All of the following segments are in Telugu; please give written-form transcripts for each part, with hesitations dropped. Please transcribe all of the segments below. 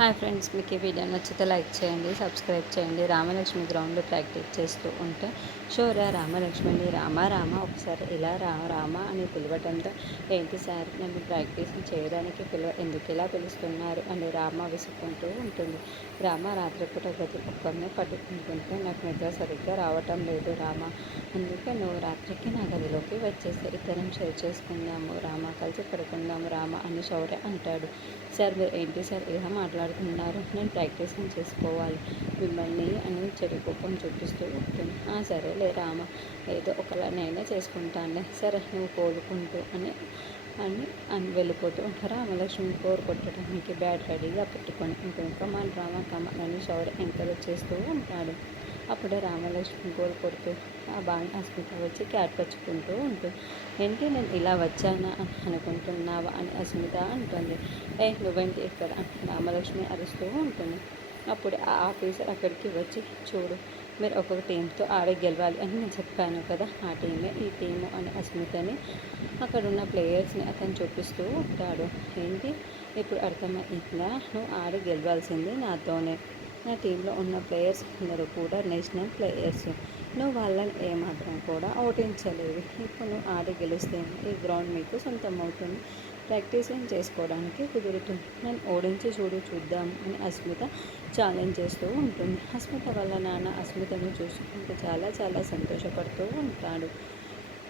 హాయ్ ఫ్రెండ్స్, మీకు ఈ వీడియో నచ్చితే లైక్ చేయండి, సబ్స్క్రైబ్ చేయండి. రామలక్ష్మి గ్రౌండ్లో ప్రాక్టీస్ చేస్తూ ఉంటే షోరా రామలక్ష్మిని రామ రామ ఒకసారి ఇలా రామ అని పిలవడంతో, ఏంటి సార్ నన్ను ప్రాక్టీస్ చేయడానికి ఎందుకు ఇలా పిలుస్తున్నారు అని రామ విసుక్కుంటూ ఉంటుంది. రామ రాత్రిపూట గది ఒక్కరినే పట్టుకుంటుంటే నాకు నిద్ర సరిగ్గా రావటం లేదు రామ, అందుకే నువ్వు రాత్రికి నా గదిలోకి వచ్చేస్తే ఇద్దరం షేర్ చేసుకుందాము రామ, కలిసి పడుకుందాము రామ అని శౌర్య అంటాడు. సార్ మీరు ఏంటి సార్ ఇలా మాట్లాడుతున్నారు, నేను ప్రాక్టీసింగ్ చేసుకోవాలి మిమ్మల్ని అని చెడు కోపం చూపిస్తూ ఉంటుంది. సరేలే రామ, ఏదో ఒకలా నేనే చేసుకుంటానులే, సరే నువ్వు కోలుకుంటూ అని అని అని వెళ్ళిపోతూ ఉంటారు. రామలక్ష్మి కోరు కొట్టడానికి బ్యాట్ రెడీగా పెట్టుకొని ఉంటుంది. కమాన్ రామ కమాన్ అని శౌర్య ఎంకరేజ్ చేస్తూ ఉంటాడు. అప్పుడే రామలక్ష్మి గోల్ కొడుతూ ఆ బాగా అస్మిత వచ్చి క్యాట్ పచ్చుకుంటూ ఉంటుంది. ఏంటి నేను ఇలా వచ్చానా అనుకుంటున్నావా అని అస్మిత అంటుంది. నువ్వేంటి ఇక్కడ రామలక్ష్మి అరుస్తూ ఉంటుంది. అప్పుడు ఆ ఆఫీసర్ అక్కడికి వచ్చి, చూడు మీరు ఒక్కొక్క టీంతో ఆడి గెలవాలి అని నేను చెప్పాను కదా, ఆ టీమే ఈ టీము అని అస్మితని అక్కడున్న ప్లేయర్స్ని అతను చూపిస్తూ ఉంటాడు. ఏంటి ఇప్పుడు అర్థమైందా, నువ్వు ఆడి గెలవాల్సింది నాతోనే, నా టీంలో ఉన్న ప్లేయర్స్ అందరూ కూడా నేషనల్ ప్లేయర్స్, నువ్వు వాళ్ళని ఏమాత్రం కూడా ఓటించలేవు. ఇప్పుడు నువ్వు ఆడి గెలిస్తే ఈ గ్రౌండ్ మీకు సొంతం అవుతుంది, ప్రాక్టీసింగ్ చేసుకోవడానికి కుదురుతుంది, నన్ను ఓడించి చూద్దాం అని అస్మిత ఛాలెంజ్ చేస్తూ ఉంటుంది. అస్మిత వల్ల నాన్న అస్మితను చూసుకుంటూ చాలా చాలా సంతోషపడుతూ ఉంటాడు.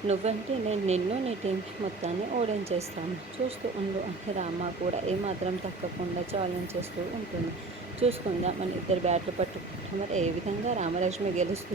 నువ్వంటే నేను నిన్ను నీ టీం మొత్తాన్ని ఓడించేస్తాను, చూస్తూ ఉండు అని రామ కూడా ఏమాత్రం తగ్గకుండా ఛాలెంజ్ చేస్తూ ఉంటుంది. చూసుకుందాం మన ఇద్దరు బ్యాట్లు పట్టుకుంటాం, మరి ఏ విధంగా రామలక్ష్మి గెలుస్తూ